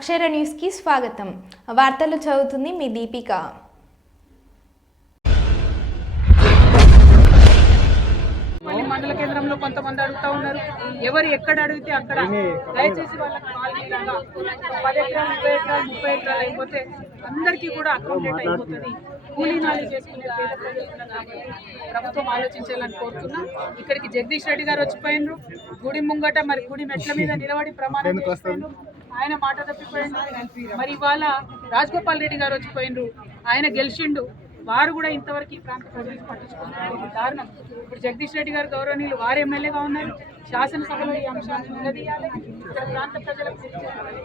అక్షర న్యూస్కి స్వాగతం. వార్తలు చదువుతుంది మీ దీపిక. మళ్ళీ మండల కేంద్రంలో కొంతమంది అడుగుతా ఉన్నారు. ఎవరు ఎక్కడ అడిగితే అక్కడ. దయచేసి వాళ్ళకి పది ఎకరాలు ఇరవై ఎకరాలు ముప్పై ఎకరాలు అయిపోతే అందరికీ కూడా అకౌంటెంట్ అయిపోతుంది. కూలీ నాలి చేసుకునే ప్రభుత్వం ఆలోచించాలని కోరుతున్నా. ఇక్కడికి జగదీష్ రెడ్డి గారు వచ్చిపోయినరు. గుడి ముంగట మరి గుడి మెట్ల మీద నిలబడి ప్రమాణం చేసిండ్రు ఆయన మాట తప్పిపోయిండు. మరి ఇవాళ రాజగోపాల్ రెడ్డి గారు వచ్చిపోయిండ్రు ఆయన గెలిచిండు. వారు కూడా ఇంతవరకు ఈ ప్రాంత ప్రజలకు పట్టించుకున్నారు దారుణం. ఇప్పుడు జగదీష్ రెడ్డి గారు గౌరవనీయులు వారు ఎమ్మెల్యేగా ఉన్నారు. శాసనసభలో ఈ అంశాన్ని నిలదీయాలి. ఇక్కడ ప్రాంత ప్రజలకు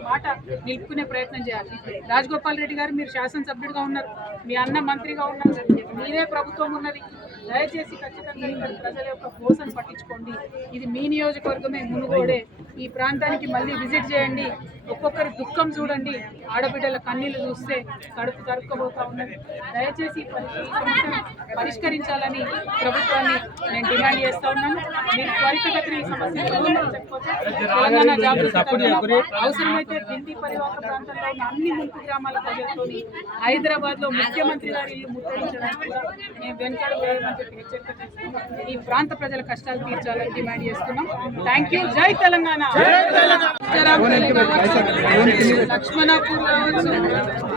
మాట నిలుపుకునే ప్రయత్నం చేయాలి. రాజగోపాల్ రెడ్డి గారు మీరు శాసనసభ్యుడిగా ఉన్నారు. మీ అన్న మంత్రిగా ఉన్నారు. మీరే ప్రభుత్వం ఉన్నది. దయచేసి ఖచ్చితంగా ఇక్కడ ప్రజల యొక్క కోసను పట్టించుకోండి. ఇది మీ నియోజకవర్గమే మునుగోడే. ఈ ప్రాంతానికి మళ్ళీ విజిట్ చేయండి. ఒక్కొక్కరి దుఃఖం చూడండి. ఆడబిడ్డల కన్నీళ్ళు చూస్తే కడుపు తరుక్కపోతా ఉన్నది. దయచేసి ఈ సమస్యను పరిష్కరించాలని ప్రభుత్వాన్ని నేను డిమాండ్ చేస్తా ఉన్నాను. మీరు త్వరితగతిన ఈ సమస్య తెలంగాణ అవసరమైతే దిండి పరివాహక ప్రాంతంలో ఉన్న అన్ని ముంపు గ్రామాల ప్రజలతోని హైదరాబాద్లో ముఖ్యమంత్రి గారి ఇల్లు ముట్టడించడానికి మేము వెనుకడు వేయమని చెప్పి హెచ్చరిక చేస్తున్నాం. ఈ ప్రాంత ప్రజల కష్టాలు తీర్చాలని డిమాండ్ చేస్తున్నాం. Thank you. జై తెలంగాణ. లక్ష్మణాపూర్ కావచ్చు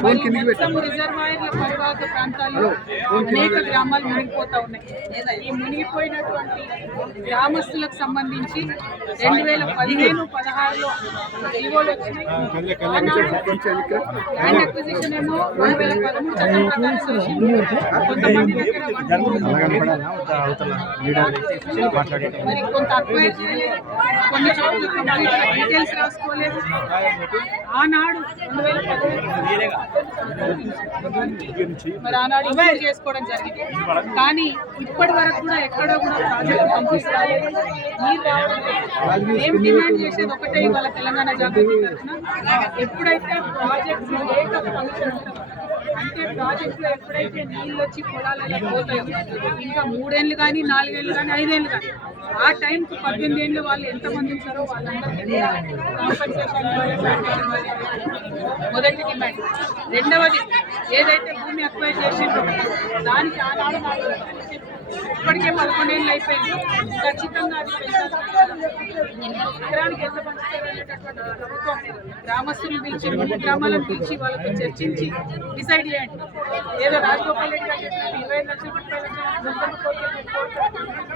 మరియు మొత్తం రిజర్వాయర్ల పరివాహక ప్రాంతాల్లో అనేక గ్రామాలు మునిగిపోతా ఉన్నాయి ఈ మునిగిపోయినటువంటి గ్రామస్తులకు సంబంధించి రెండు వేల పదిహేను పదహారులో జీవోలు వచ్చినాయి ల్యాండ్ అక్విజిషన్ ఏమో రెండు వేల పదమూడు చట్టం ప్రకారం చేసింది. కొంతమంది దగ్గర మరి కొంత అక్వైర్ చేయలేదు కొన్ని చోట్ల కంప్లీట్ డీటెయిల్స్ రాసుకోలేదు. ఆనాడు రెండు వేల మరి ఆనాడు ఇంప్రూవ్ చేసుకోవడం జరిగింది. కానీ ఇప్పటి వరకు కూడా ఎక్కడ కూడా ప్రాజెక్ట్ కంప్లీట్ రాలేదు నీరు రావడం ఏం డిమాండ్ చేసేది ఒకటే ఇవాళ తెలంగాణ జాగ్రత్త తరఫున. ఎప్పుడైతే ప్రాజెక్ట్స్ ఏక ఫంక్షన్ ఉంటుందో అంటే ప్రాజెక్టులో ఎప్పుడైతే నీళ్ళు వచ్చి పొలాలలో పోతాయో ఇంకా మూడేళ్ళు కానీ నాలుగేళ్ళు కానీ ఐదేళ్ళు కానీ ఆ టైంకి పద్దెనిమిది ఏళ్ళు వాళ్ళు ఎంతమంది ఉంటారో వాళ్ళందరికీ కాంపెన్సేషన్ మొదటి డిమాండ్. రెండవది ఏదైతే భూమి అక్వైర్ చేసిందో దానికి ఆనాడు నాలుగు ఇప్పటికే పదకొండేళ్ళు అయిపోయింది. ఖచ్చితంగా అది ఎకరానికి ఎంత పంచుతారనేటటువంటి ప్రభుత్వం గ్రామస్తులు పిలిచి రెండు గ్రామాలను పిలిచి వాళ్ళతో చర్చించి డిసైడ్ చేయండి. ఏదో రాజగోపాల్ రెడ్డి గారు ఇరవై లక్షలు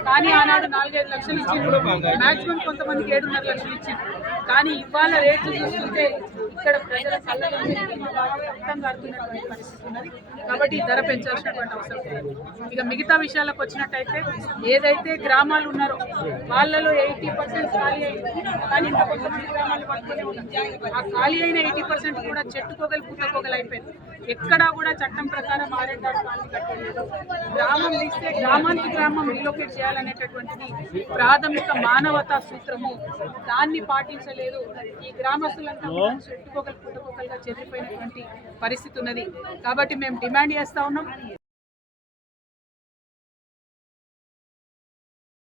కానీ ఆనాడు నాలుగైదు లక్షలు ఇచ్చింది మాక్సిమం కొంతమందికి ఏడున్నర లక్షలు ఇచ్చింది కానీ ఇవాళ రేట్లు చూస్తుంటే ఇక్కడ ప్రజల కళ్ళలో రక్తం కారుతున్నటువంటి పరిస్థితి ఉన్నది. కాబట్టి ధర పెంచాల్సినటువంటి అవసరం ఉంది ఇక మిగతా విషయాలకు వచ్చినట్టయితే ఏదైతే గ్రామాలు ఉన్నారో వాళ్ళలో ఎయిటీ పర్సెంట్ ఖాళీ అయింది కానీ ఇంకా కొంతమంది గ్రామాలు పట్టుకునే ఉన్నారు ఆ ఖాళీ అయిన ఎయిటీ పర్సెంట్ కూడా చెట్టుకోగలు పుట్టకోగలు అయిపోయింది. ఎక్కడా కూడా చట్టం ప్రకారం ఆర్ఎండ్ఆర్ కాలనీ కట్టలేదు. గ్రామం తీస్తే గ్రామానికి గ్రామం రీలొకేట్ చేయాలనేటటువంటిది ప్రాథమిక మానవతా సూత్రము. దాన్ని పాటించలేదు. ఈ గ్రామస్తులంతా కూడా చెట్టుకోగలు చెదిరిపోయినటువంటి పరిస్థితి ఉన్నది. కాబట్టి మేము డిమాండ్ చేస్తా ఉన్నాం.